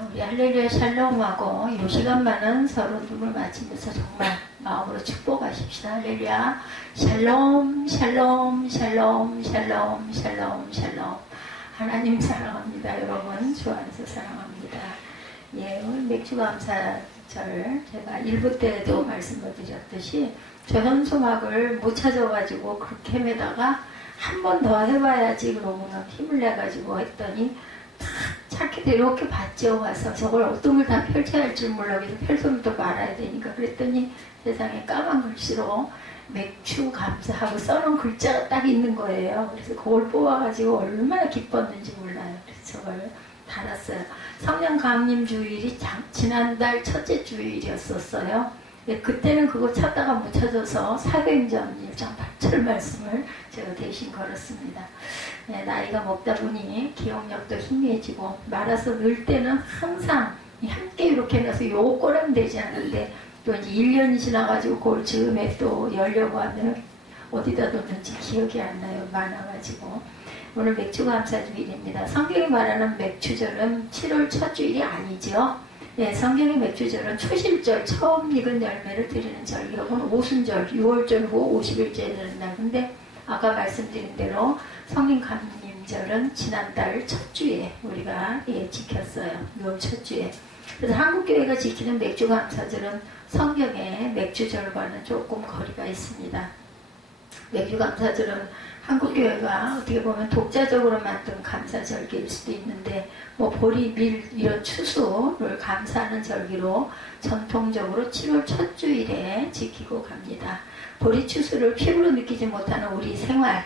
우리 할렐루야 샬롬하고 이 시간만은 서로 눈을 맞추면서 정말 마음으로 축복하십시다. 할렐루야 샬롬 샬롬 샬롬 샬롬 샬롬 샬롬. 하나님 사랑합니다. 여러분 주 안에서 사랑합니다. 예, 오늘 맥주감사절 제가 1부 때도 말씀을 드렸듯이 저 현수막을 못 찾아가지고 그렇게 헤매다가 한 번 더 해봐야지 그러고는 힘을 내가지고 했더니 찾기도 이렇게 봤죠. 와서 저걸 어떤 걸 다 펼쳐야 할 줄 몰라. 그래서 펼쳐도 말아야 되니까 그랬더니 세상에 까만 글씨로 맥주 감사하고 써놓은 글자가 딱 있는 거예요. 그래서 그걸 뽑아가지고 얼마나 기뻤는지 몰라요. 그래서 저걸 달았어요. 성령 강림 주일이 지난달 첫째 주일이었었어요. 네, 그때는 그거 찾다가 못 찾아서 사도행전 1장 8절 말씀을 제가 대신 걸었습니다. 네, 나이가 먹다 보니 기억력도 희미해지고 말아서 넣을 때는 항상 함께 이렇게 넣어서 요 꼬람 되지 않는데 또 이제 1년이 지나가지고 그걸 즈음에 또 열려고 하면 어디다 뒀는지 기억이 안 나요. 많아가지고. 오늘 맥주감사주일입니다. 성경이 말하는 맥주절은 7월 첫 주일이 아니죠. 네, 성경의 맥주절은 초실절 처음 익은 열매를 드리는 절기하고는 오순절 6월절 후 50일째 되는 날. 근데 아까 말씀드린 대로 성령 감림절은 지난달 첫 주에 우리가 지켰어요. 6월 첫 주에. 그래서 한국교회가 지키는 맥주감사절은 성경의 맥주절과는 조금 거리가 있습니다. 맥주감사절은 한국교회가 어떻게 보면 독자적으로 만든 감사절기일 수도 있는데 뭐 보리, 밀 이런 추수를 감사하는 절기로 전통적으로 7월 첫 주일에 지키고 갑니다. 보리 추수를 피부로 느끼지 못하는 우리 생활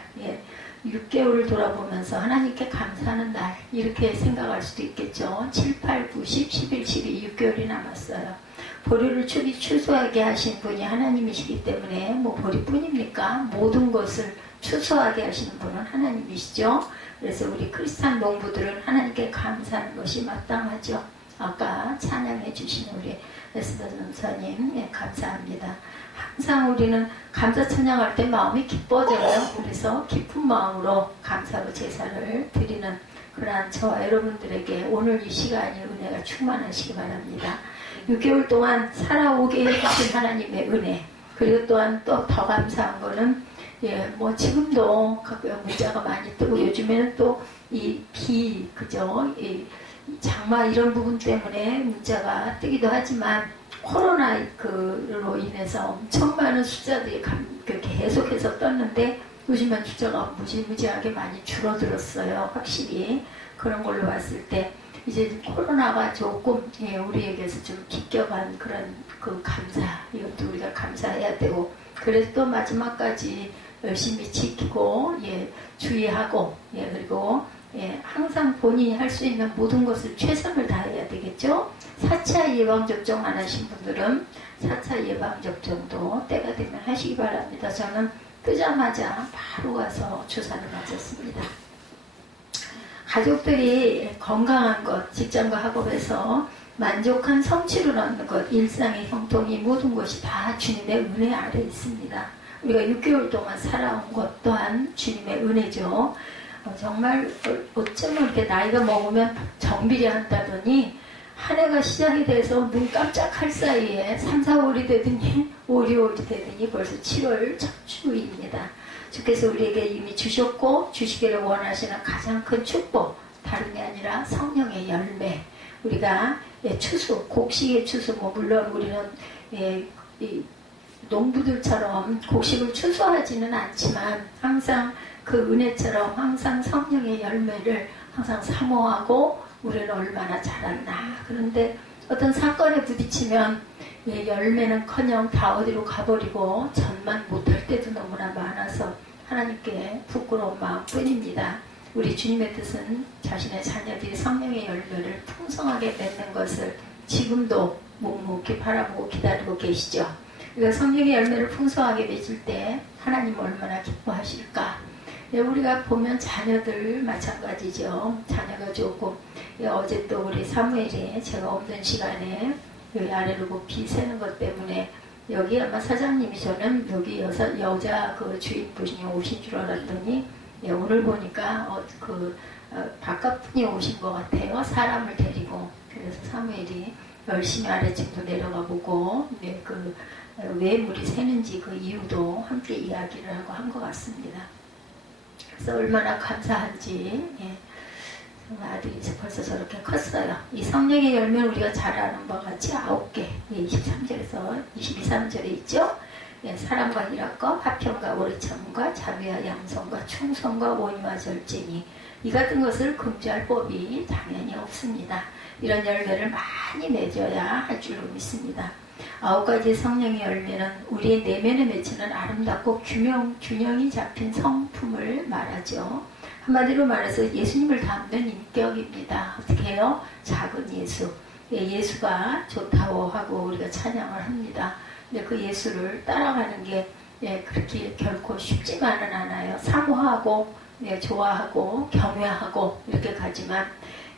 6개월을 돌아보면서 하나님께 감사하는 날 이렇게 생각할 수도 있겠죠. 7, 8, 9, 10, 11, 12 6개월이 남았어요. 보리를 추수하게 하신 분이 하나님이시기 때문에 뭐 보리뿐입니까? 모든 것을 추수하게 하시는 분은 하나님이시죠. 그래서 우리 크리스찬 농부들은 하나님께 감사하는 것이 마땅하죠. 아까 찬양해 주신 우리 에스더 전사님 감사합니다. 항상 우리는 감사 찬양할 때 마음이 기뻐져요. 그래서 기쁜 마음으로 감사로 제사를 드리는 그러한 저와 여러분들에게 오늘 이 시간이 은혜가 충만하시기 바랍니다. 6개월 동안 살아오게 해주신 하나님의 은혜, 그리고 또한 또 더 감사한 거는 뭐 지금도 문자가 많이 뜨고 요즘에는 또 이 비 그죠? 이 장마 이런 부분 때문에 문자가 뜨기도 하지만 코로나로 인해서 엄청 많은 숫자들이 계속해서 떴는데 요즘은 숫자가 무지무지하게 많이 줄어들었어요. 확실히 그런 걸로 봤을 때 이제 코로나가 조금 우리에게서 좀 비껴간 그런 그 감사, 이것도 우리가 감사해야 되고 그래서 또 마지막까지 열심히 지키고 주의하고 그리고 항상 본인이 할 수 있는 모든 것을 최선을 다해야 되겠죠. 4차 예방접종 안 하신 분들은 4차 예방접종도 때가 되면 하시기 바랍니다. 저는 뜨자마자 바로 가서 주사를 맞았습니다. 가족들이 건강한 것, 직장과 학업에서 만족한 성취를 얻는 것, 일상의 형통이 모든 것이 다 주님의 은혜 아래 있습니다. 우리가 6개월 동안 살아온 것 또한 주님의 은혜죠. 정말 어쩌면 이렇게 나이가 먹으면 정비례 한다더니 한 해가 시작이 돼서 눈 깜짝할 사이에 3, 4, 5월이 되더니 5, 6월이 되더니 벌써 7월 첫 주입니다. 주께서 우리에게 이미 주셨고 주시기를 원하시는 가장 큰 축복, 다른 게 아니라 성령의 열매. 우리가 추수, 곡식의 추수, 뭐 물론 우리는 이 농부들처럼 곡식을 추수하지는 않지만 항상 그 은혜처럼 항상 성령의 열매를 항상 사모하고 우리는 얼마나 잘한다. 그런데 어떤 사건에 부딪히면 열매는커녕 다 어디로 가버리고 전만 못할 때도 너무나 많아서 하나님께 부끄러운 마음뿐입니다. 우리 주님의 뜻은 자신의 자녀들이 성령의 열매를 풍성하게 맺는 것을 지금도 묵묵히 바라보고 기다리고 계시죠. 그러니까 성령의 열매를 풍성하게 맺을 때 하나님 얼마나 기뻐하실까. 우리가 보면 자녀들 마찬가지죠. 자녀가 조금 어제 또 우리 사무엘이 제가 없는 시간에 여기 아래로 높이 새는 것 때문에 여기 아마 사장님이 저는 여기 여자 그 주인분이 오신 줄 알았더니 오늘 보니까 바깥분이 오신 것 같아요. 사람을 데리고. 그래서 사무엘이 열심히 아래층도 내려가 보고 왜 물이 새는지 그 이유도 함께 이야기를 하고 한 것 같습니다. 그래서 얼마나 감사한지 아들이 벌써 저렇게 컸어요. 이 성령의 열매는 우리가 잘 아는 바와 같이 9개 23절에서 22, 3절에 있죠. 사랑과 희락과 화평과 오래참음과 자비와 양성과 충성과 온유와 절제니 이 같은 것을 금지할 법이 당연히 없습니다. 이런 열매를 많이 맺어야 할 줄로 믿습니다. 9가지 성령의 열매는 우리의 내면에 맺히는 아름답고 균형이 잡힌 성품을 말하죠. 한마디로 말해서 예수님을 닮는 인격입니다. 어떻게 해요? 작은 예수. 예수가 좋다고 하고 우리가 찬양을 합니다. 근데 그 예수를 따라가는 게 그렇게 결코 쉽지만은 않아요. 사모하고 좋아하고 경외하고 이렇게 가지만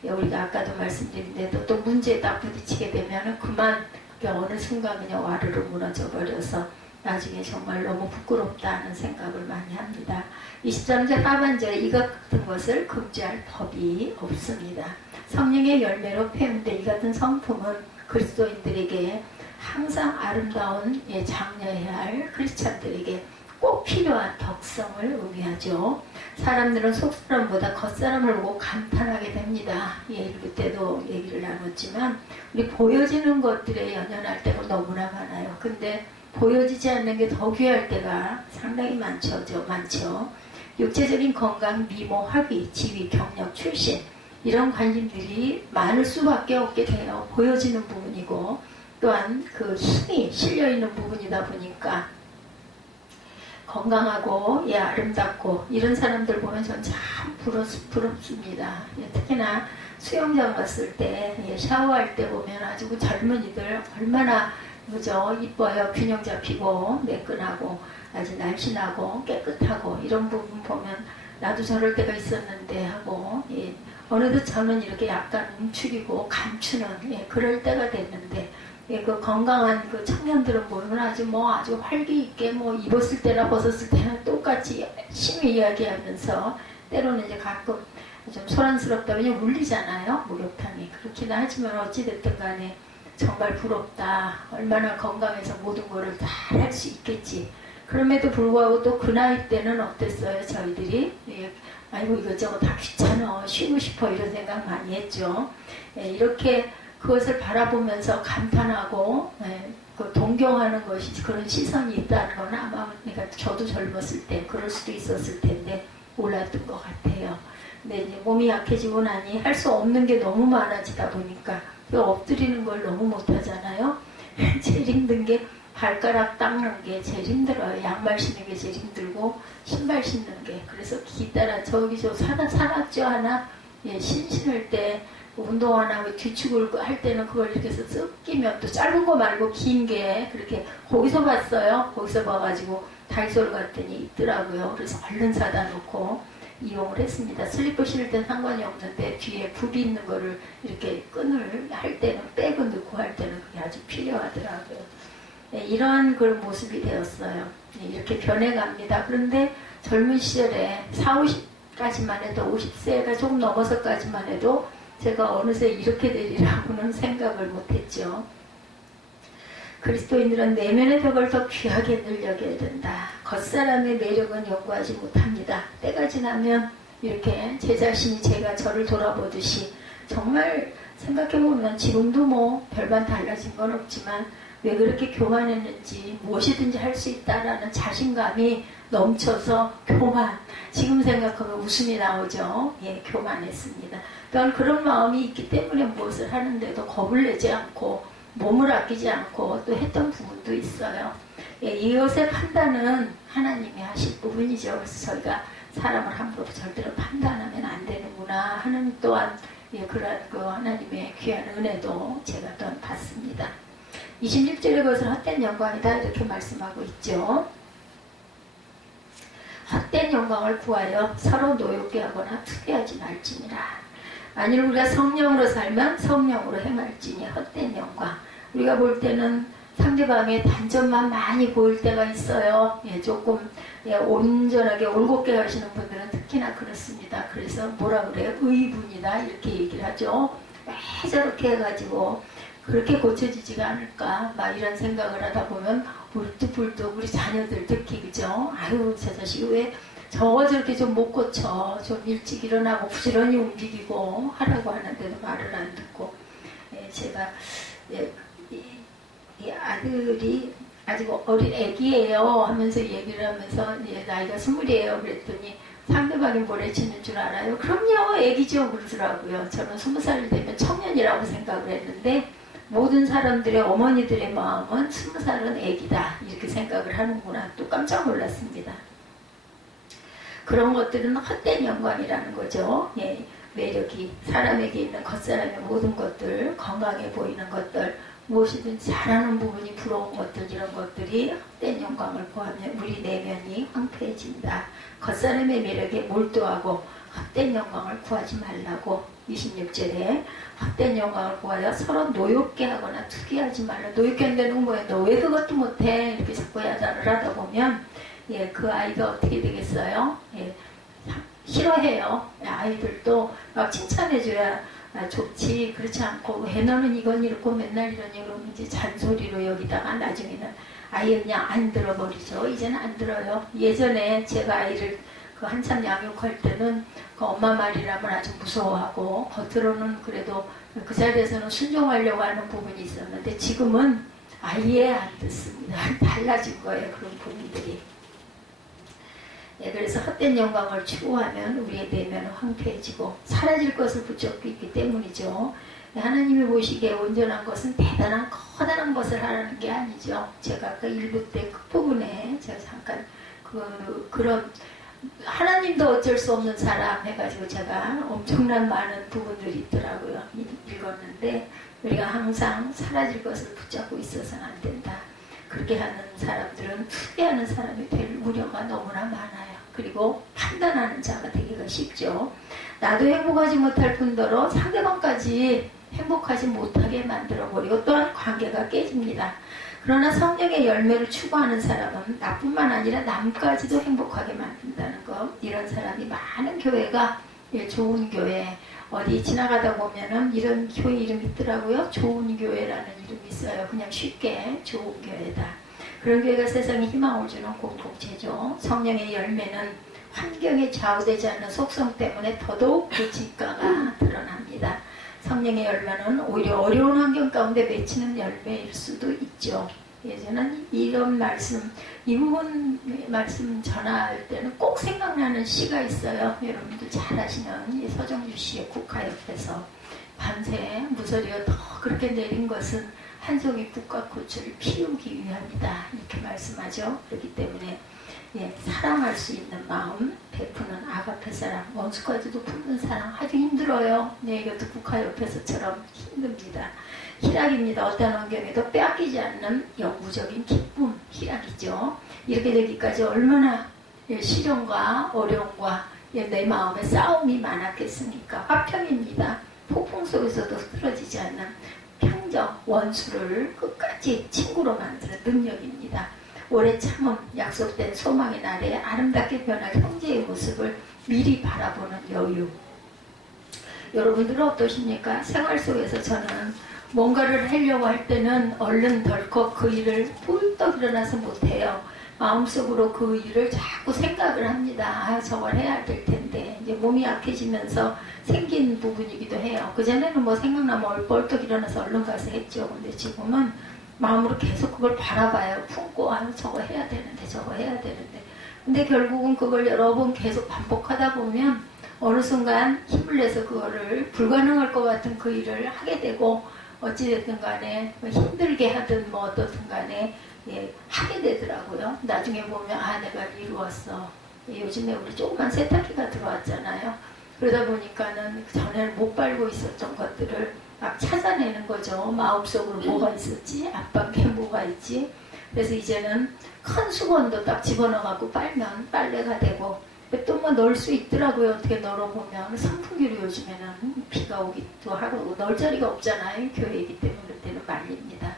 우리가 아까도 말씀드린 대로 또 문제에 딱 부딪히게 되면은 그만 어느 순간 그냥 와르르 무너져 버려서 나중에 정말 너무 부끄럽다는 생각을 많이 합니다. 23절 하반절에 이 같은 것을 금지할 법이 없습니다. 성령의 열매로 표현된 이 같은 성품은 그리스도인들에게 항상 아름다운 장려해야 할 크리스찬들에게 꼭 필요한 덕성을 의미하죠. 사람들은 속사람보다 겉사람을 보고 감탄하게 됩니다. 1부 때도 얘기를 나눴지만 우리 보여지는 것들에 연연할 때가 너무나 많아요. 근데 보여지지 않는 게 더 귀할 때가 상당히 많죠. 육체적인 건강, 미모, 학위, 지위, 경력, 출신 이런 관심들이 많을 수밖에 없게 돼요. 보여지는 부분이고 또한 그 힘이 실려있는 부분이다 보니까 건강하고 아름답고 이런 사람들 보면 전 참 부럽습니다. 특히나 수영장 갔을 때 샤워할 때 보면 아주 젊은이들 얼마나 그죠? 이뻐요. 균형 잡히고 매끈하고 아주 날씬하고 깨끗하고 이런 부분 보면 나도 저럴 때가 있었는데 하고 어느덧 저는 이렇게 약간 움츠리고 감추는 그럴 때가 됐는데 그 건강한 그 청년들은 보면 아주 활기 있게 입었을 때나 벗었을 때나 똑같이 열심히 이야기하면서 때로는 이제 가끔 좀 소란스럽다 왜냐면 울리잖아요. 목욕탕이. 그렇긴 하지만 어찌됐든 간에 정말 부럽다. 얼마나 건강해서 모든 거를 다 할 수 있겠지. 그럼에도 불구하고 또 그 나이 때는 어땠어요? 저희들이 아이고 이것저것 다 귀찮아 쉬고 싶어 이런 생각 많이 했죠. 이렇게 그것을 바라보면서 감탄하고 그 동경하는 것이 그런 시선이 있다는 건 아마 저도 젊었을 때 그럴 수도 있었을 텐데 몰랐던 것 같아요. 근데 이제 몸이 약해지고 나니 할 수 없는 게 너무 많아지다 보니까 엎드리는 걸 너무 못하잖아요. 제일 힘든 게 발가락 닦는 게 제일 힘들어요. 양말 신는 게 제일 힘들고 신발 신는 게. 그래서 기따라 저기 살았죠 하나 신을 때 운동 안 하고 뒤축을 할 때는 그걸 이렇게 해서 쓱 끼면 또 짧은 거 말고 긴 게 그렇게 거기서 봤어요. 거기서 봐가지고 다이소를 갔더니 있더라고요. 그래서 얼른 사다 놓고 이용을 했습니다. 슬리퍼 신을 땐 상관이 없는데 뒤에 굽이 있는 거를 이렇게 끈을 할 때는 백을 넣고 할 때는 그게 아주 필요하더라고요. 이런 그런 모습이 되었어요. 이렇게 변해갑니다. 그런데 젊은 시절에 40, 50까지만 해도 50세가 조금 넘어서까지만 해도 제가 어느새 이렇게 되리라고는 생각을 못했죠. 그리스도인들은 내면의 덕을 더 귀하게 늘려야 된다. 겉사람의 매력은 연구하지 못합니다. 때가 지나면 이렇게 제 자신이 제가 저를 돌아보듯이 정말 생각해보면 지금도 별반 달라진 건 없지만 왜 그렇게 교만했는지 무엇이든지 할 수 있다라는 자신감이 넘쳐서 교만. 지금 생각하면 웃음이 나오죠. 교만했습니다. 또한 그런 마음이 있기 때문에 무엇을 하는데도 겁을 내지 않고 몸을 아끼지 않고 또 했던 부분도 있어요. 이것의 판단은 하나님이 하실 부분이죠. 그래서 저희가 사람을 함부로 절대로 판단하면 안 되는구나 하는 또한 그러한 그 하나님의 귀한 은혜도 제가 또한 받습니다. 26절에 그것은 헛된 영광이다 이렇게 말씀하고 있죠. 헛된 영광을 구하여 서로 노엽게 하거나 투기하지 말지니라. 만일 우리가 성령으로 살면 성령으로 행할지니 헛된 영광. 우리가 볼 때는 상대방의 단점만 많이 보일 때가 있어요. 예, 조금 온전하게 올곧게 가시는 분들은 특히나 그렇습니다. 그래서 뭐라 그래요? 의분이다 이렇게 얘기를 하죠. 왜 저렇게 해가지고 그렇게 고쳐지지가 않을까 막 이런 생각을 하다 보면 울뚝불뚝 우리 자녀들 특히 그죠? 아유 저 자식이 왜 저렇게 좀 못 고쳐 좀 일찍 일어나고 부지런히 움직이고 하라고 하는데도 말을 안 듣고 제가 이 아들이 아직 어린 애기예요 하면서 얘기를 하면서 나이가 20이에요 그랬더니 상대방이 뭐래 치는 줄 알아요? 그럼요 애기죠 그러더라고요. 저는 20살이 되면 청년이라고 생각을 했는데 모든 사람들의 어머니들의 마음은 20살은 애기다 이렇게 생각을 하는구나 또 깜짝 놀랐습니다. 그런 것들은 헛된 영광이라는 거죠. 예, 매력이 사람에게 있는 겉사람의 모든 것들 건강해 보이는 것들 무엇이든 잘하는 부분이 부러운 것들 이런 것들이 헛된 영광을 구하면 우리 내면이 황폐해진다. 겉사람의 매력에 몰두하고 헛된 영광을 구하지 말라고 26절에 헛된 영광을 구하여 서로 노엽게 하거나 투기하지 말라. 노엽게 한다는 뭐예요? 너 왜 그것도 못해? 이렇게 자꾸 야단을 하다 보면 그 아이가 어떻게 되겠어요? 싫어해요. 아이들도 막 칭찬해줘야 좋지. 그렇지 않고 왜 너는 이건 이렇고 맨날 이러니 그러면 이제 잔소리로 여기다가 나중에는 아이는 그냥 안 들어버리죠. 이제는 안 들어요. 예전에 제가 아이를 한참 양육할 때는 그 엄마 말이라면 아주 무서워하고 겉으로는 그래도 그 자리에서는 순종하려고 하는 부분이 있었는데 지금은 아예 안 듣습니다. 달라진 거예요. 그런 부분들이. 그래서 헛된 영광을 추구하면 우리의 내면은 황폐해지고 사라질 것을 붙잡고 있기 때문이죠. 하나님이 보시기에 온전한 것은 대단한 커다란 것을 하라는 게 아니죠. 제가 아까 1부 때 끝부분에 제가 잠깐 그런 하나님도 어쩔 수 없는 사람 해가지고 제가 엄청난 많은 부분들이 있더라고요. 읽었는데 우리가 항상 사라질 것을 붙잡고 있어서는 안 된다. 그렇게 하는 사람들은 투기하는 사람이 될 우려가 너무나 많아요. 그리고 판단하는 자가 되기가 쉽죠. 나도 행복하지 못할 뿐더러 상대방까지 행복하지 못하게 만들어버리고 또한 관계가 깨집니다. 그러나 성령의 열매를 추구하는 사람은 나뿐만 아니라 남까지도 행복하게 만든다는 것. 이런 사람이 많은 교회가 좋은 교회 어디 지나가다 보면은 이런 교회 이름 있더라고요. 좋은 교회라는 이름이 있어요. 그냥 쉽게 좋은 교회다. 그런 교회가 세상에 희망을 주는 공동체죠. 성령의 열매는 환경에 좌우되지 않는 속성 때문에 더더욱 그 진가가 드러납니다. 성령의 열매는 오히려 어려운 환경 가운데 맺히는 열매일 수도 있죠. 저는 이런 말씀, 이 부분 말씀 전할 때는 꼭 생각나는 시가 있어요. 여러분들 잘 아시는 서정주 씨의 국화옆에서 밤새 무서리가 더 그렇게 내린 것은 한 송이 국화 꽃을 피우기 위함이다. 이렇게 말씀하죠. 그렇기 때문에 사랑할 수 있는 마음, 베푸는 아가페 사랑, 원수까지도 품는 사랑 아주 힘들어요. 이것도 국화 옆에서처럼 힘듭니다. 희락입니다. 어떤 환경에도 빼앗기지 않는 영구적인 기쁨, 희락이죠. 이렇게 되기까지 얼마나 시련과 어려움과 내 마음에 싸움이 많았겠습니까? 화평입니다. 폭풍 속에서도 쓰러지지 않는 평정, 원수를 끝까지 친구로 만드는 능력입니다. 오래 참음, 약속된 소망의 날에 아름답게 변할 형제의 모습을 미리 바라보는 여유. 여러분들은 어떠십니까? 생활 속에서 저는 뭔가를 하려고 할 때는 얼른 덜컥 그 일을 꿀떡 일어나서 못해요. 마음속으로 그 일을 자꾸 생각을 합니다. 저걸 해야 될 텐데. 이제 몸이 약해지면서 생긴 부분이기도 해요. 그전에는 뭐 생각나면 벌떡 일어나서 얼른 가서 했죠. 근데 지금은 마음으로 계속 그걸 바라봐요. 품고, 저거 해야 되는데, 저거 해야 되는데. 근데 결국은 그걸 여러 번 계속 반복하다 보면 어느 순간 힘을 내서 그거를 불가능할 것 같은 그 일을 하게 되고, 어찌됐든 간에 힘들게 하든 뭐 어떻든 간에 하게 되더라고요. 나중에 보면 내가 이루었어. 요즘에 우리 조그만 세탁기가 들어왔잖아요. 그러다 보니까는 전에는 못 밟고 있었던 것들을 막 찾아내는 거죠. 마음속으로 뭐가 있었지? 앞방에 뭐가 있지? 그래서 이제는 큰 수건도 딱 집어넣어갖고 빨면 빨래가 되고 또 뭐 넣을 수 있더라고요. 어떻게 널어보면 선풍기로 요즘에는 비가 오기도 하고 넣을 자리가 없잖아요. 교회이기 때문에 그때는 말립니다.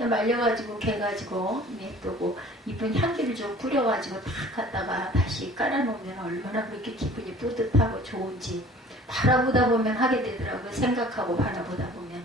그냥 말려가지고 개가지고 냅두고 이쁜 향기를 좀 뿌려가지고 탁 갖다가 다시 깔아놓으면 얼마나 그렇게 기분이 뿌듯하고 좋은지 바라보다 보면 하게 되더라고요. 생각하고 바라보다 보면.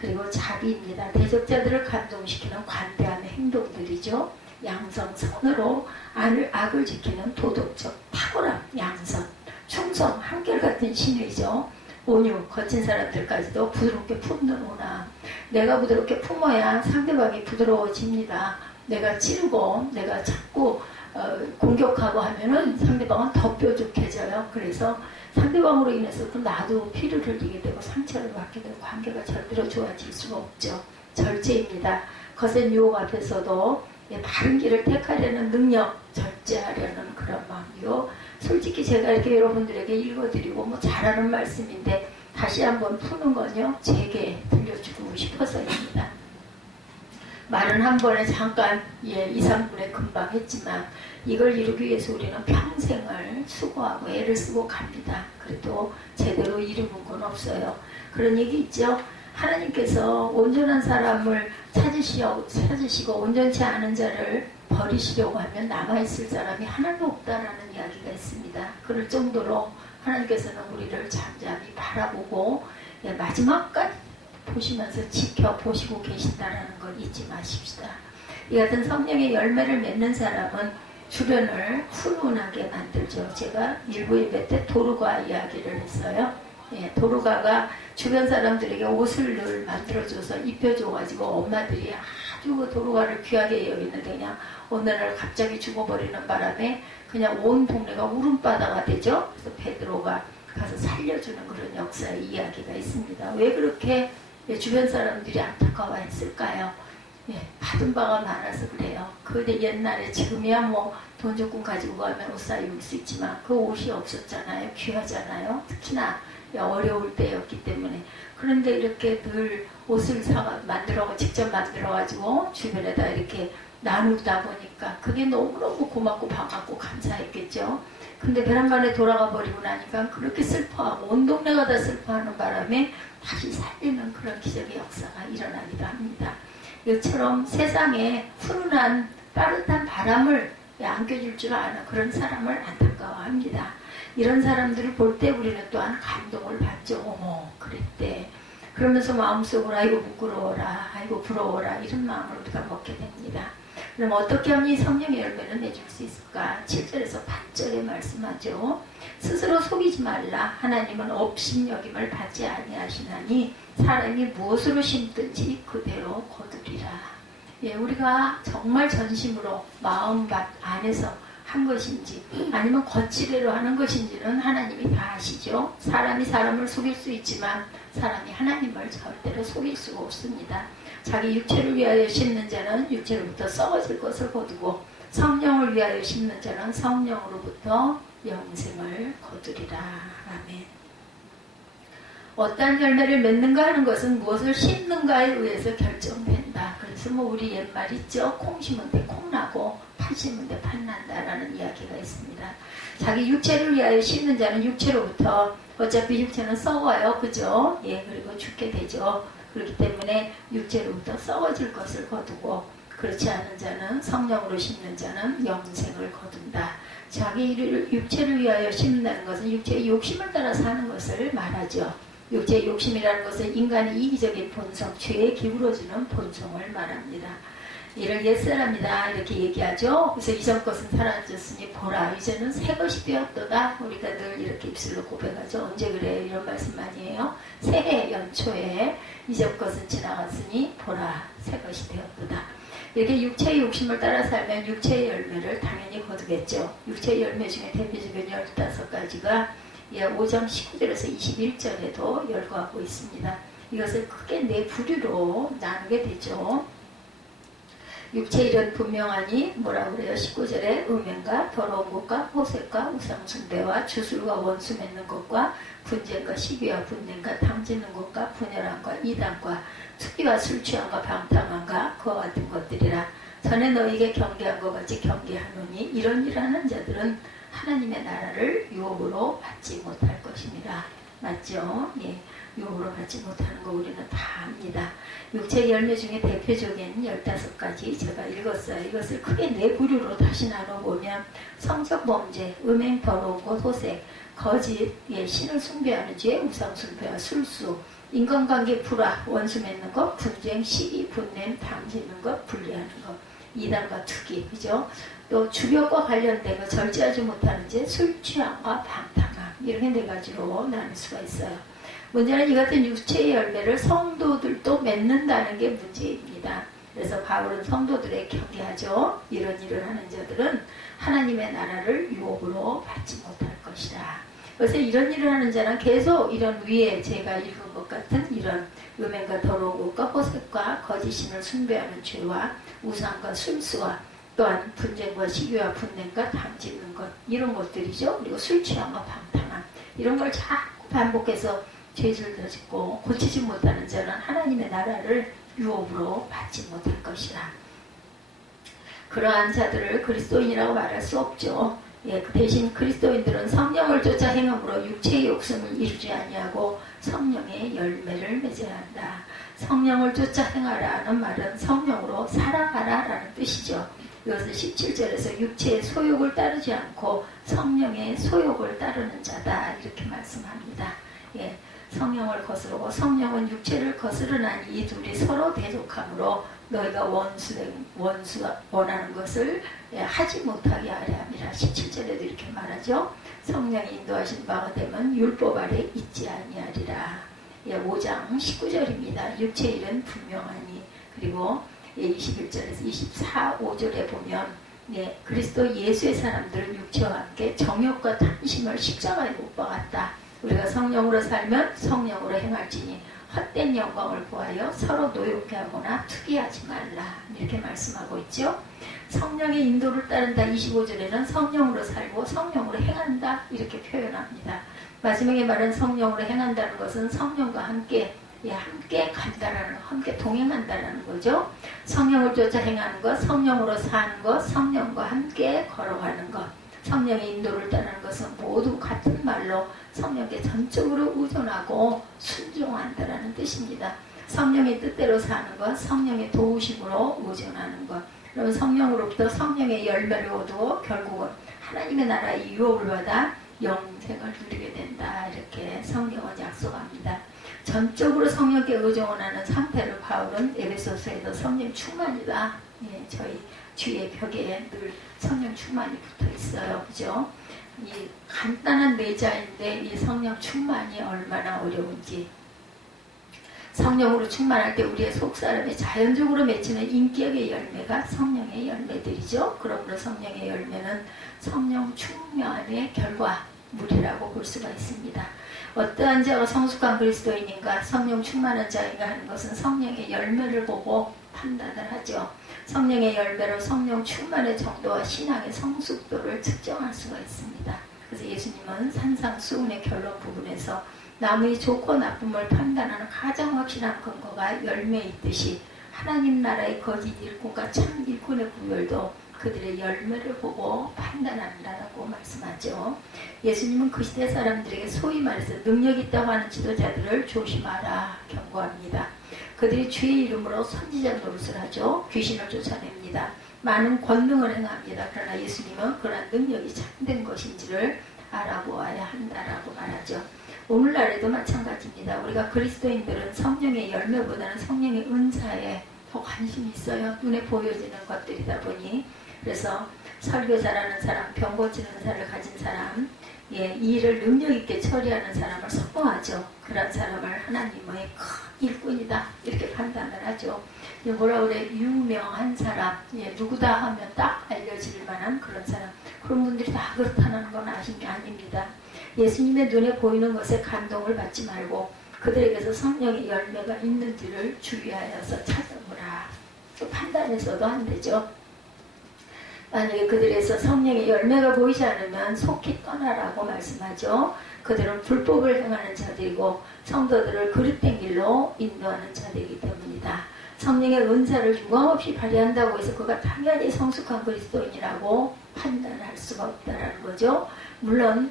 그리고 자비입니다. 대적자들을 감동시키는 관대함의 행동들이죠. 양성, 선으로 악을 지키는 도덕적 탁월함, 양선, 충성, 한결같은 신의죠. 온유, 거친 사람들까지도 부드럽게 품는 오나 내가 부드럽게 품어야 상대방이 부드러워집니다. 내가 찌르고 내가 자꾸 공격하고 하면은 상대방은 더 뾰족해져요. 그래서 상대방으로 인해서 또 나도 피를 흘리게 되고 상처를 받게 되고 관계가 절대로 좋아질 수가 없죠. 절제입니다. 거센 유혹 앞에서도 바른 길을 택하려는 능력, 절제하려는 그런 마음이요. 솔직히 제가 이렇게 여러분들에게 읽어드리고 뭐 잘하는 말씀인데 다시 한번 푸는 건요. 제게 들려주고 싶어서입니다. 말은 한 번에 잠깐 2, 3분에 금방 했지만 이걸 이루기 위해서 우리는 평생을 수고하고 애를 쓰고 갑니다. 그래도 제대로 이루는 건 없어요. 그런 얘기 있죠. 하나님께서 온전한 사람을 찾으시고 온전치 않은 자를 버리시려고 하면 남아있을 사람이 하나도 없다라는 이야기가 있습니다. 그럴 정도로 하나님께서는 우리를 잠잠히 바라보고 마지막까지 보시면서 지켜보시고 계신다는 걸 잊지 마십시다. 이 같은 성령의 열매를 맺는 사람은 주변을 훈훈하게 만들죠. 제가 일부 예배 때 도르가 이야기를 했어요. 도르가가 주변 사람들에게 옷을 늘 만들어줘서 입혀줘가지고 엄마들이 아주 도르가를 귀하게 여기는데 그냥 어느 날 갑자기 죽어버리는 바람에 그냥 온 동네가 울음바다가 되죠. 그래서 베드로가 가서 살려주는 그런 역사의 이야기가 있습니다. 왜 그렇게 주변 사람들이 안타까워했을까요? 받은 바가 많아서 그래요. 근데 옛날에 지금이야 뭐 돈 조금 가지고 가면 옷 사입을 수 있지만 그 옷이 없었잖아요. 귀하잖아요. 특히나 어려울 때였기 때문에. 그런데 이렇게 늘 옷을 직접 만들어가지고 주변에다 이렇게 나누다 보니까 그게 너무너무 고맙고 반갑고 감사했겠죠. 근데 베란간에 돌아가 버리고 나니까 그렇게 슬퍼하고 온 동네가 다 슬퍼하는 바람에 다시 살리는 그런 기적의 역사가 일어나기도 합니다. 이처럼 세상에 푸른한 따뜻한 바람을 안겨줄 줄 아는 그런 사람을 안타까워합니다. 이런 사람들을 볼 때 우리는 또한 감동을 받죠. 어머 그랬대. 그러면서 마음속으로 아이고 부끄러워라, 아이고 부러워라 이런 마음을 우리가 먹게 됩니다. 그럼 어떻게 하면 이 성령의 열매를 내줄 수 있을까? 7절에서 8절에 말씀하죠. 스스로 속이지 말라. 하나님은 업신여김을 받지 아니하시나니 사람이 무엇으로 심든지 그대로 거두리라. 우리가 정말 전심으로 마음밭 안에서 한 것인지 아니면 거칠애로 하는 것인지는 하나님이 다 아시죠. 사람이 사람을 속일 수 있지만 사람이 하나님을 절대로 속일 수가 없습니다. 자기 육체를 위하여 심는 자는 육체로부터 썩어질 것을 거두고 성령을 위하여 심는 자는 성령으로부터 영생을 거두리라. 아멘. 어떠한 열매를 맺는가 하는 것은 무엇을 심는가에 의해서 결정된다. 그래서 뭐 우리 옛말 있죠. 콩 심은 데 콩 나고 팥 심은 데 팥 난다라는 이야기가 있습니다. 자기 육체를 위하여 심는 자는 육체로부터 어차피 육체는 썩어요. 그죠? 그리고 죽게 되죠. 그렇기 때문에 육체로부터 썩어질 것을 거두고 그렇지 않은 자는 성령으로 심는 자는 영생을 거둔다. 자기 육체를 위하여 심는다는 것은 육체의 욕심을 따라 사는 것을 말하죠. 육체의 욕심이라는 것은 인간의 이기적인 본성, 죄에 기울어지는 본성을 말합니다. 이를 옛사람이다 이렇게 얘기하죠. 그래서 이전 것은 사라졌으니 보라 이제는 새 것이 되었도다. 우리가 늘 이렇게 입술로 고백하죠. 언제 그래요? 이런 말씀 많이 해요. 새해 연초에 이전 것은 지나갔으니 보라 새 것이 되었도다. 이렇게 육체의 욕심을 따라 살면 육체의 열매를 당연히 거두겠죠. 육체의 열매 중에 대표적인 15가지가 5장 19절에서 21절에도 열거하고 있습니다. 이것을 크게 4부류로 나누게 되죠. 육체 일은 분명하니 뭐라고 그래요? 19절에 음행과 더러운 것과 호색과 우상숭배와 주술과 원수 맺는 것과 분쟁과 시비와 분쟁과 탕짓는 것과 분열함과 이단과 투기와 술취함과 방탕함과 그와 같은 것들이라. 전에 너희에게 경계한 것 같이 경계하노니 이런 일하는 자들은 하나님의 나라를 유업으로 받지 못할 것입니다. 맞죠? 유업으로 받지 못하는 거 우리는 다 압니다. 육체 열매 중에 대표적인 15가지 제가 읽었어요. 이것을 크게 4부류로 다시 나눠보면 성적 범죄, 음행, 더러운 것, 호색, 거짓, 신을 숭배하는 죄, 우상 숭배와 술수, 인간관계 불화, 원수 맺는 것, 분쟁, 시기, 분냄, 당짓는 것, 분리하는 것, 이단과 투기, 그죠? 또 주력과 관련된 거, 절제하지 못하는 죄, 술 취함과 방탕함, 이렇게 4가지로 나눌 수가 있어요. 문제는 이 같은 육체의 열매를 성도들도 맺는다는 게 문제입니다. 그래서 바울은 성도들에게 경계하죠. 이런 일을 하는 자들은 하나님의 나라를 유업으로 받지 못할 것이다. 그래서 이런 일을 하는 자는 계속 이런 위에 제가 읽은 것 같은 이런 음행과 더러운 것과 호색과 거짓신을 숭배하는 죄와 우상과 술수와 또한 분쟁과 시기와 분냄과 당짓는 것, 이런 것들이죠. 그리고 술 취함과 방탕함, 이런 걸 자꾸 반복해서 죄를 짓고 고치지 못하는 자는 하나님의 나라를 유업으로 받지 못할 것이다. 그러한 자들을 그리스도인이라고 말할 수 없죠. 그 대신 그리스도인들은 성령을 쫓아 행함으로 육체의 욕심을 이루지 아니하고 성령의 열매를 맺어야 한다. 성령을 쫓아 행하라는 말은 성령으로 살아가라 라는 뜻이죠. 이것은 17절에서 육체의 소욕을 따르지 않고 성령의 소욕을 따르는 자다 이렇게 말씀합니다. 성령을 거스르고 성령은 육체를 거스르나니 이 둘이 서로 대적하므로 너희가 원수가 원하는 것을 하지 못하게 하려 함이라. 17절에도 이렇게 말하죠. 성령이 인도하신 바가 되면 율법 아래 있지 아니하리라. 5장 19절입니다. 육체 일은 분명하니. 그리고 21절에서 24, 5절에 보면 그리스도 예수의 사람들은 육체와 함께 정욕과 탐심을 십자가에 못 박았다. 우리가 성령으로 살면 성령으로 행할지니 헛된 영광을 구하여 서로 노엽게 하거나 투기하지 말라. 이렇게 말씀하고 있죠. 성령의 인도를 따른다. 25절에는 성령으로 살고 성령으로 행한다. 이렇게 표현합니다. 마지막에 말한 성령으로 행한다는 것은 성령과 함께 간다라는, 함께 동행한다라는 거죠. 성령을 쫓아 행하는 것, 성령으로 사는 것, 성령과 함께 걸어가는 것. 성령의 인도를 따르는 것은 모두 같은 말로 성령께 전적으로 의존하고 순종한다라는 뜻입니다. 성령의 뜻대로 사는 것, 성령의 도우심으로 의존하는 것. 그러면 성령으로부터 성령의 열매를 얻고 결국은 하나님의 나라의 유업을 받아 영생을 누리게 된다. 이렇게 성경은 약속합니다. 전적으로 성령께 의존하는 상태를 바울은 에베소서에서 성령 충만이다. 저희 뒤에 벽에 늘 성령 충만이 붙어 있어요. 그죠? 이 간단한 내자인데 이 성령 충만이 얼마나 어려운지. 성령으로 충만할 때 우리의 속사람이 자연적으로 맺히는 인격의 열매가 성령의 열매들이죠. 그러므로 성령의 열매는 성령 충만의 결과물이라고 볼 수가 있습니다. 어떠한 자가 성숙한 그리스도인인가, 성령 충만한 자인가 하는 것은 성령의 열매를 보고 판단을 하죠. 성령의 열매로 성령 충만의 정도와 신앙의 성숙도를 측정할 수가 있습니다. 그래서 예수님은 산상수훈의 결론 부분에서 남의 좋고 나쁨을 판단하는 가장 확실한 근거가 열매에 있듯이 하나님 나라의 거짓 일꾼과 참 일꾼의 구별도 그들의 열매를 보고 판단한다고 말씀하죠. 예수님은 그 시대 사람들에게 소위 말해서 능력 있다고 하는 지도자들을 조심하라 경고합니다. 그들이 주의 이름으로 선지자 노릇을 하죠. 귀신을 쫓아냅니다. 많은 권능을 행합니다. 그러나 예수님은 그러한 능력이 참된 것인지를 알아보아야 한다라고 말하죠. 오늘날에도 마찬가지입니다. 우리가 그리스도인들은 성령의 열매보다는 성령의 은사에 더 관심이 있어요. 눈에 보여지는 것들이다 보니. 그래서 설교 잘하는 사람, 병 고치는 은사를 가진 사람, 이 일을 능력 있게 처리하는 사람을 선호하죠. 그런 사람을 하나님의 큰 일꾼이다 이렇게 판단을 하죠. 뭐라 그래, 유명한 사람, 누구다 하면 딱 알려질 만한 그런 사람, 그런 분들이 다 그렇다는 건 아닙니다. 예수님의 눈에 보이는 것에 감동을 받지 말고 그들에게서 성령의 열매가 있는지를 주의하여서 찾아보라. 판단해서도 안 되죠. 만약에 그들에서 성령의 열매가 보이지 않으면 속히 떠나라고 말씀하죠. 그들은 불법을 행하는 자들이고 성도들을 그릇된 길로 인도하는 자들이기 때문이다. 성령의 은사를 유감없이 발휘한다고 해서 그가 당연히 성숙한 그리스도인이라고 판단할 수가 없다는 거죠. 물론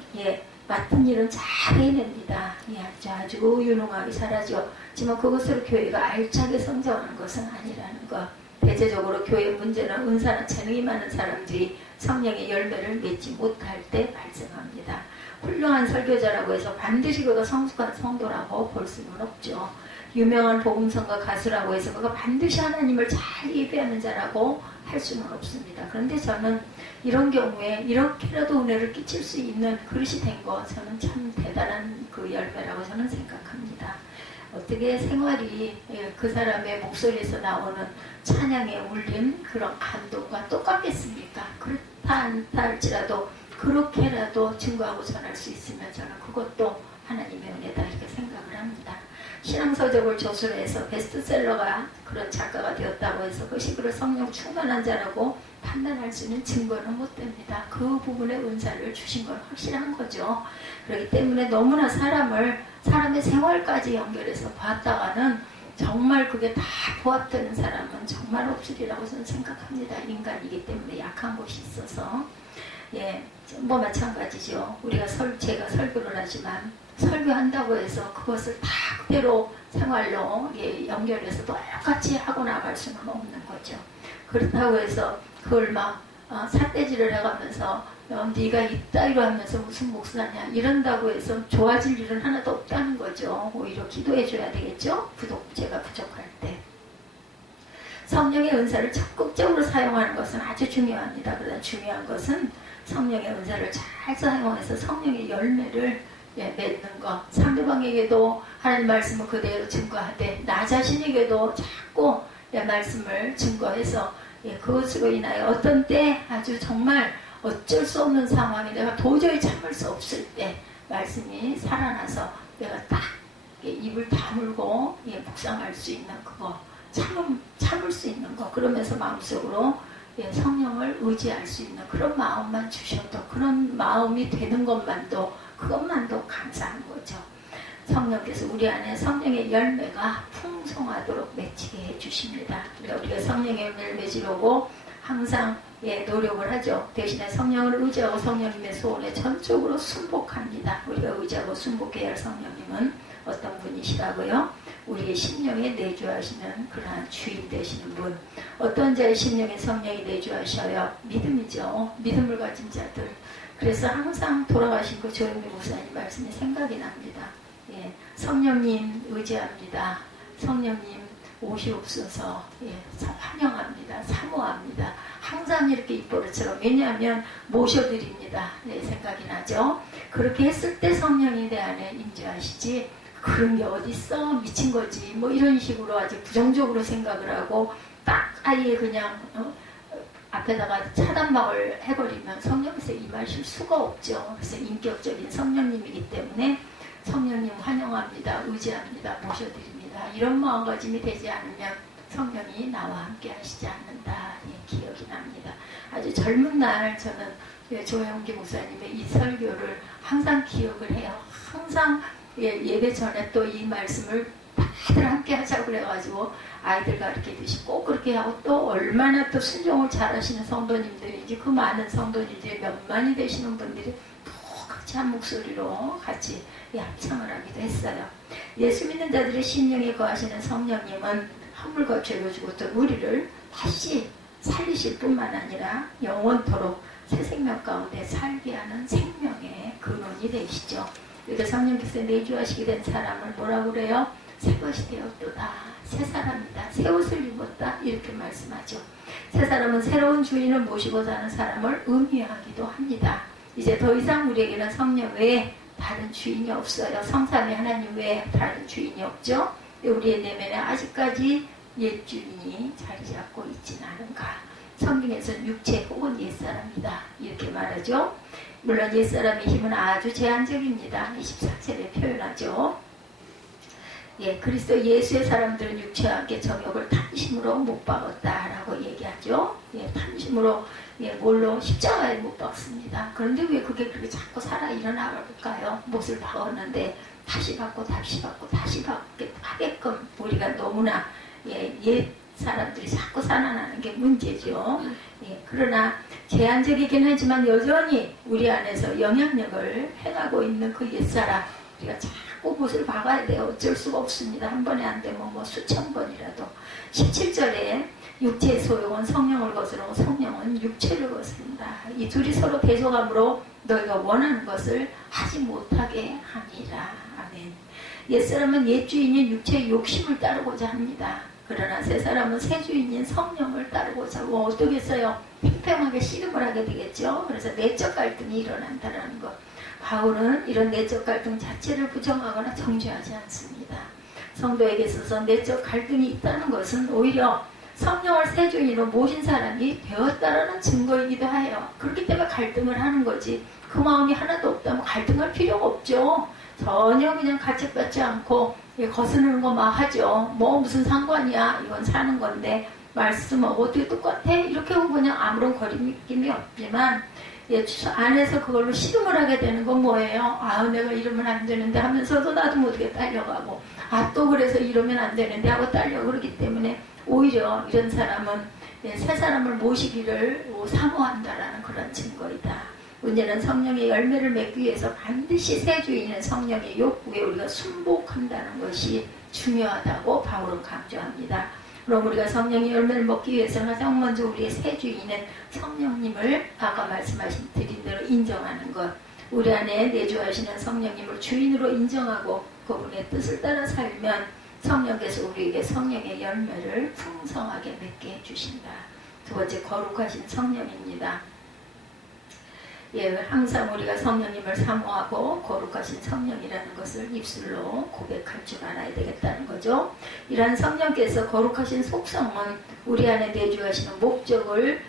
맡은 일은 잘 해냅니다. 예, 아주 유능하게 잘하죠. 하지만 그것으로 교회가 알차게 성장하는 것은 아니라는 것. 대체적으로 교회 문제는 은사나 재능이 많은 사람들이 성령의 열매를 맺지 못할 때 발생합니다. 훌륭한 설교자라고 해서 반드시 그가 성숙한 성도라고 볼 수는 없죠. 유명한 복음성가 가수라고 해서 그가 반드시 하나님을 잘 예배하는 자라고 할 수는 없습니다. 그런데 저는 이런 경우에 이렇게라도 은혜를 끼칠 수 있는 그릇이 된 거 저는 참 대단한 그 열매라고 저는 생각합니다. 어떻게 생활이 그 사람의 목소리에서 나오는 찬양의 울림 그런 감동과 똑같겠습니까? 그렇다 않다 할지라도 그렇게라도 증거하고 전할 수 있으면 저는 그것도 하나님의 은혜다 이렇게 생각을 합니다. 신앙서적을 저술해서 베스트셀러가 그런 작가가 되었다고 해서 그 식으로 성령 충만한 자라고 판단할 수 있는 증거는 못 됩니다. 그 부분에 은사를 주신 건 확실한 거죠. 그렇기 때문에 너무나 사람의 생활까지 연결해서 봤다가는 정말 그게 다 부합되는 사람은 정말 없으리라고 저는 생각합니다. 인간이기 때문에 약한 곳이 있어서. 예, 뭐 마찬가지죠. 제가 설교를 하지만 설교한다고 해서 그것을 다 그대로 생활로 연결해서 똑같이 하고 나갈 수는 없는 거죠. 그렇다고 해서 그걸 막 삿대질을 해가면서 네가 이따위로 하면서 무슨 목사냐 이런다고 해서 좋아질 일은 하나도 없다는 거죠. 오히려 기도해 줘야 되겠죠. 제가 부족할 때. 성령의 은사를 적극적으로 사용하는 것은 아주 중요합니다. 그러나 중요한 것은 성령의 은사를 잘 사용해서 성령의 열매를 맺는 것. 상대방에게도 하나님 말씀을 그대로 증거하되 나 자신에게도 자꾸 말씀을 증거해서 그것으로 인하여 어떤 때 아주 정말 어쩔 수 없는 상황에 내가 도저히 참을 수 없을 때 말씀이 살아나서 내가 딱 입을 다물고 묵상할 수 있는 그거 참을 수 있는 거 그러면서 마음속으로 성령을 의지할 수 있는 그런 마음만 주셔도 그런 마음이 되는 그것만도 감사한 거죠. 성령께서 우리 안에 성령의 열매가 풍성하도록 맺히게 해주십니다. 우리가 성령의 열매를 맺으려고 항상 노력을 하죠. 대신에 성령을 의지하고 성령님의 소원에 전적으로 순복합니다. 우리가 의지하고 순복해야 할 성령님은 어떤 분이시라고요? 우리의 심령에 내주하시는 그러한 주인 되시는 분. 어떤 자의 심령에 성령이 내주하셔요? 믿음이죠. 믿음을 가진 자들. 그래서 항상 돌아가신 그 조영미 목사님 말씀이 생각이 납니다. 성령님 의지합니다. 성령님 오시옵소서. 환영합니다. 사모합니다. 항상 이렇게 입버릇처럼 왜냐하면 모셔드립니다. 생각이 나죠. 그렇게 했을 때 성령이 내 안에 임재하시지 그런 게 어딨어 미친 거지 뭐 이런 식으로 아주 부정적으로 생각을 하고 딱 아예 그냥 앞에다가 차단막을 해버리면 성령께서 임하실 수가 없죠. 그래서 인격적인 성령님이기 때문에 성령님 환영합니다. 의지합니다. 모셔드립니다. 이런 마음가짐이 되지 않으면 성령이 나와 함께 하시지 않는다. 기억이 납니다. 아주 젊은 날 저는 조영기 목사님의 이 설교를 항상 기억을 해요. 항상 예배 전에 또 이 말씀을 다들 함께 하자고 그래가지고 아이들 가르치듯이 꼭 그렇게 하고 또 얼마나 또 순종을 잘하시는 성도님들인지 그 많은 성도님들이 몇만이 되시는 분들이 똑같이 한 목소리로 같이 합창을 하기도 했어요. 예수 믿는 자들의 심령에 거하시는 성령님은 허물과 죄로 죽었던 우리를 다시 살리실 뿐만 아니라 영원토록 새 생명 가운데 살게 하는 생명의 근원이 되시죠. 그래서 성령께서 내주하시게 된 사람을 뭐라고 그래요? 새 것이 되었도다. 새 사람이다. 새 옷을 입었다. 이렇게 말씀하죠. 새 사람은 새로운 주인을 모시고 사는 사람을 의미하기도 합니다. 이제 더 이상 우리에게는 성령 외에 다른 주인이 없어요. 성삼위 하나님 외에 다른 주인이 없죠. 우리의 내면에 아직까지 옛 주인이 자리 잡고 있진 않은가. 성경에서는 육체 혹은 옛사람이다. 이렇게 말하죠. 물론 옛사람의 힘은 아주 제한적입니다. 24절에 표현하죠. 그리스도 예수의 사람들은 육체와 함께 정욕을 탐심으로 못 박았다라고 얘기하죠. 탐심으로 뭘로 십자가에 못 박습니다. 그런데 왜 그게 그렇게 자꾸 살아 일어나볼까요? 못을 박았는데 다시 박고 다시 박고 다시 박게 하게끔 우리가 너무나 옛 사람들이 자꾸 살아나는 게 문제죠. 그러나 제한적이긴 하지만 여전히 우리 안에서 영향력을 행하고 있는 그 옛사람, 우리가 자꾸 못을 박아야 돼요. 어쩔 수가 없습니다. 한 번에 안 되면 뭐 수천 번이라도. 17절에 육체의 소욕은 성령을 거스르고 성령은 육체를 거스른다. 이 둘이 서로 대조감으로 너희가 원하는 것을 하지 못하게 하니라. 아멘. 옛사람은 옛주인인 육체의 욕심을 따르고자 합니다. 그러나 새사람은 새주인인 성령을 따르고자 하고 어떻겠어요? 팽팽하게 씨름을 하게 되겠죠. 그래서 내적 갈등이 일어난다는 것. 바울은 이런 내적 갈등 자체를 부정하거나 정죄하지 않습니다. 성도에게 있어서 내적 갈등이 있다는 것은 오히려 성령을 새주인으로 모신 사람이 되었다라는 증거이기도 해요. 그렇기 때문에 갈등을 하는 거지. 그 마음이 하나도 없다면 갈등할 필요가 없죠. 전혀 그냥 가책받지 않고 거스르는 것만 하죠. 뭐 무슨 상관이야. 이건 사는 건데 말씀하고 어떻게 똑같아? 이렇게 하고 그냥 아무런 거리낌이 없지만 안에서 그걸로 씨름을 하게 되는 건 뭐예요? 아, 내가 이러면 안 되는데 하면서도 나도 모르게 딸려가고, 아, 또 그래서 이러면 안 되는데 하고 딸려. 그러기 때문에 오히려 이런 사람은 새 사람을 모시기를 사모한다라는 그런 증거이다. 문제는 성령의 열매를 맺기 위해서 반드시 새 주인은 성령의 욕구에 우리가 순복한다는 것이 중요하다고 바울은 강조합니다. 그럼 우리가 성령의 열매를 먹기 위해서 가장 먼저 우리의 새 주인은 성령님을 아까 말씀하신 드린 대로 인정하는 것. 우리 안에 내주하시는 성령님을 주인으로 인정하고 그분의 뜻을 따라 살면 성령께서 우리에게 성령의 열매를 풍성하게 맺게 해주신다. 두 번째, 거룩하신 성령입니다. 항상 우리가 성령님을 사모하고 거룩하신 성령이라는 것을 입술로 고백할 줄 알아야 되겠다는 거죠. 이러한 성령께서 거룩하신 속성은 우리 안에 내주하시는 목적을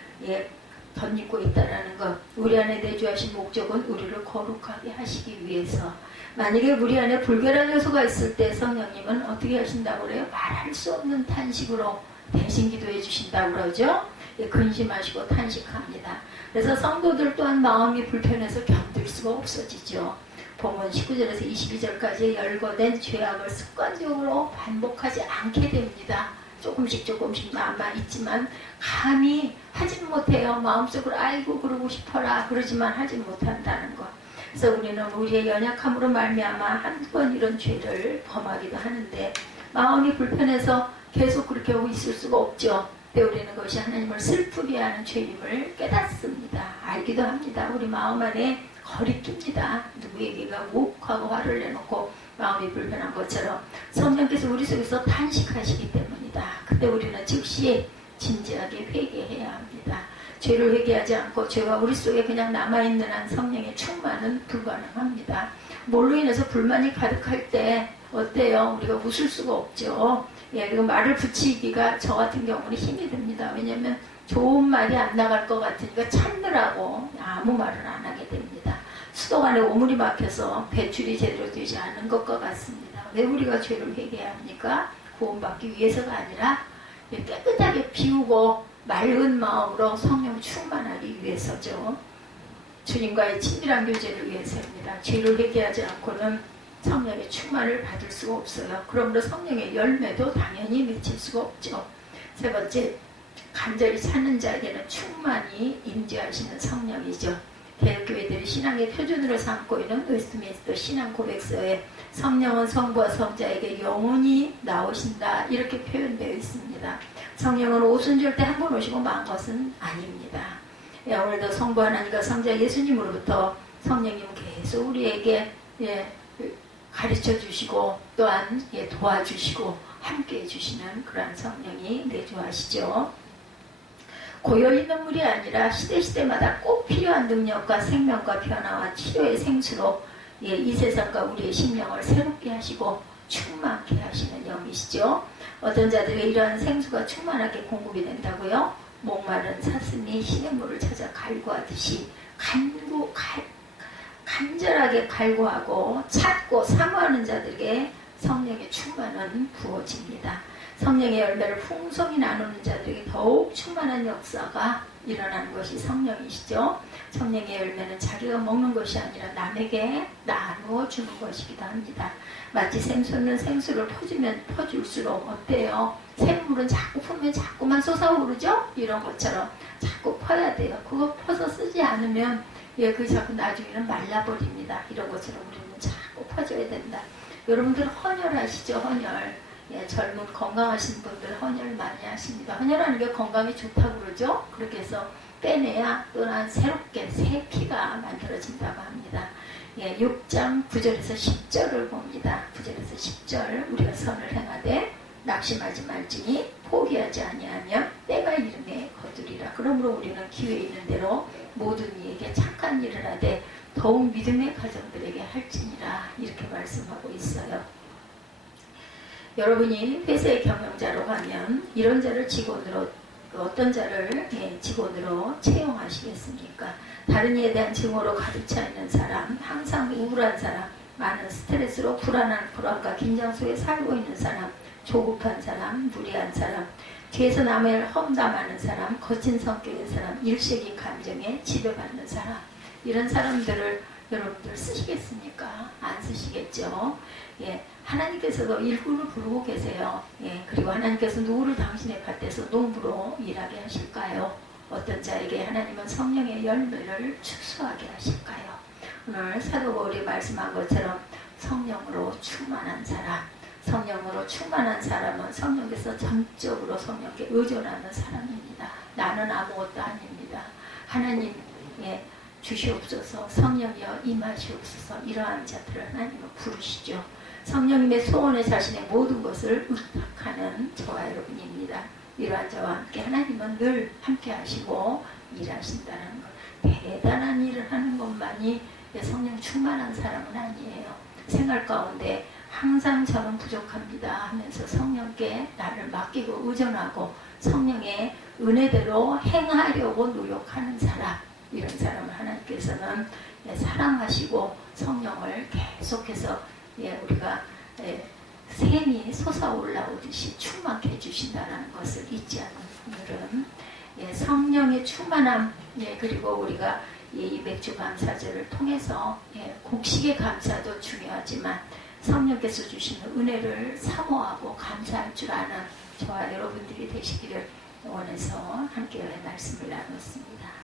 덧입고 있다는 것. 우리 안에 내주하신 목적은 우리를 거룩하게 하시기 위해서. 만약에 우리 안에 불결한 요소가 있을 때 성령님은 어떻게 하신다고 그래요? 말할 수 없는 탄식으로 대신 기도해 주신다고 그러죠. 근심하시고 탄식합니다. 그래서 성도들 또한 마음이 불편해서 견딜 수가 없어지죠. 본문 19절에서 22절까지 열거된 죄악을 습관적으로 반복하지 않게 됩니다. 조금씩 남아있지만 감히 하진 못해요. 마음속으로 아이고 그러고 싶어라 그러지만 하진 못한다는 것. 그래서 우리는 우리의 연약함으로 말미암아 한 번 이런 죄를 범하기도 하는데 마음이 불편해서 계속 그렇게 하고 있을 수가 없죠. 우리는 그것이 하나님을 슬프게 하는 죄임을 깨닫습니다. 알기도 합니다. 우리 마음 안에 거리낍니다. 누구에게가 욱하고 화를 내놓고 마음이 불편한 것처럼 성령께서 우리 속에서 탄식하시기 때문이다. 그때 우리는 즉시 진지하게 회개해야 합니다. 죄를 회개하지 않고 죄가 우리 속에 그냥 남아있는 한 성령의 충만은 불가능합니다. 뭘로 인해서 불만이 가득할 때 어때요? 우리가 웃을 수가 없죠. 그리고 말을 붙이기가 저 같은 경우는 힘이 듭니다. 왜냐하면 좋은 말이 안 나갈 것 같으니까 참느라고 아무 말을 안 하게 됩니다. 수도 안에 오물이 막혀서 배출이 제대로 되지 않은 것과 같습니다. 왜 우리가 죄를 회개해야 합니까? 구원받기 위해서가 아니라 깨끗하게 비우고 맑은 마음으로 성령 충만하기 위해서죠. 주님과의 친밀한 교제를 위해서입니다. 죄를 회개하지 않고는 성령의 충만을 받을 수가 없어요. 그러므로 성령의 열매도 당연히 맺힐 수가 없죠. 세 번째, 간절히 찾는 자에게는 충만히 임재하시는 성령이죠. 개혁교회들이 신앙의 표준으로 삼고 있는 웨스트민스터 신앙 고백서에 성령은 성부와 성자에게 영원히 나오신다 이렇게 표현되어 있습니다. 성령은 오순절 때 한 번 오시고 만 것은 아닙니다. 오늘도 성부 하나님과 성자 예수님으로부터 성령님은 계속 우리에게 가르쳐 주시고 또한 도와주시고 함께 해주시는 그러한 성령이 내주하시죠. 고여있는 물이 아니라 시대시대마다 꼭 필요한 능력과 생명과 변화와 치료의 생수로 이 세상과 우리의 심령을 새롭게 하시고 충만케 하시는 영이시죠. 어떤 자들에게 이러한 생수가 충만하게 공급이 된다고요? 목마른 사슴이 시냇물을 찾아 갈구하듯이 간절하게 갈구하고 찾고 사모하는 자들에게 성령의 충만은 부어집니다. 성령의 열매를 풍성히 나누는 자들에게 더욱 충만한 역사가 일어나는 것이 성령이시죠. 성령의 열매는 자기가 먹는 것이 아니라 남에게 나누어 주는 것이기도 합니다. 마치 생수는 생수를 퍼주면 퍼줄수록 어때요? 샘물은 자꾸 풀면 자꾸만 솟아오르죠? 이런 것처럼 자꾸 퍼야 돼요. 그거 퍼서 쓰지 않으면 그 자꾸 나중에는 말라버립니다. 이런 것처럼 우리는 자꾸 퍼줘야 된다. 여러분들 헌혈하시죠? 헌혈. 젊은 건강하신 분들 헌혈 많이 하십니다. 헌혈하는 게 건강에 좋다고 그러죠? 그렇게 해서 빼내야 또한 새롭게 새 피가 만들어진다고 합니다. 6장 9절에서 10절을 봅니다. 9절에서 10절 우리가 선을 행하되 낙심하지 말지니 포기하지 아니하면 때가 이름에 거두리라. 그러므로 우리는 기회 있는 대로 모든 이에게 착한 일을 하되 더욱 믿음의 가정들에게 할지니라. 이렇게 말씀하고 있어요. 여러분이 회사의 경영자로 가면 이런 자를 직원으로 어떤 자를 직원으로 채용하시겠습니까? 다른 이에 대한 증오로 가득 차 있는 사람, 항상 우울한 사람, 많은 스트레스로 불안한 불안과 긴장 속에 살고 있는 사람, 조급한 사람, 무리한 사람, 뒤에서 남을 험담하는 사람, 거친 성격의 사람, 일시적인 감정에 지배받는 사람, 이런 사람들을 여러분들 쓰시겠습니까? 안 쓰시겠죠? 하나님께서도 일꾼을 부르고 계세요. 그리고 하나님께서 누구를 당신의 밭에서 농부로 일하게 하실까요? 어떤 자에게 하나님은 성령의 열매를 추수하게 하실까요? 오늘 사도 바울이 말씀한 것처럼 성령으로 충만한 사람, 성령으로 충만한 사람은 성령께서 전적으로 성령께 의존하는 사람입니다. 나는 아무것도 아닙니다. 하나님 주시옵소서, 성령이여 임하시옵소서. 이러한 자들을 하나님은 부르시죠. 성령님의 소원에 자신의 모든 것을 의탁하는 저와 여러분입니다. 이러한 저와 함께 하나님은 늘 함께 하시고 일하신다는 것. 대단한 일을 하는 것만이 성령 충만한 사람은 아니에요. 생활 가운데 항상 저는 부족합니다 하면서 성령께 나를 맡기고 의존하고 성령의 은혜대로 행하려고 노력하는 사람, 이런 사람을 하나님께서는 사랑하시고 성령을 계속해서 우리가 샘이 솟아올라오듯이 충만케 해주신다는 것을 잊지 않는 오늘은 성령의 충만함, 그리고 우리가 이 맥주 감사절을 통해서 곡식의 감사도 중요하지만 성령께서 주시는 은혜를 사모하고 감사할 줄 아는 저와 여러분들이 되시기를 원해서 함께 말씀을 나눴습니다.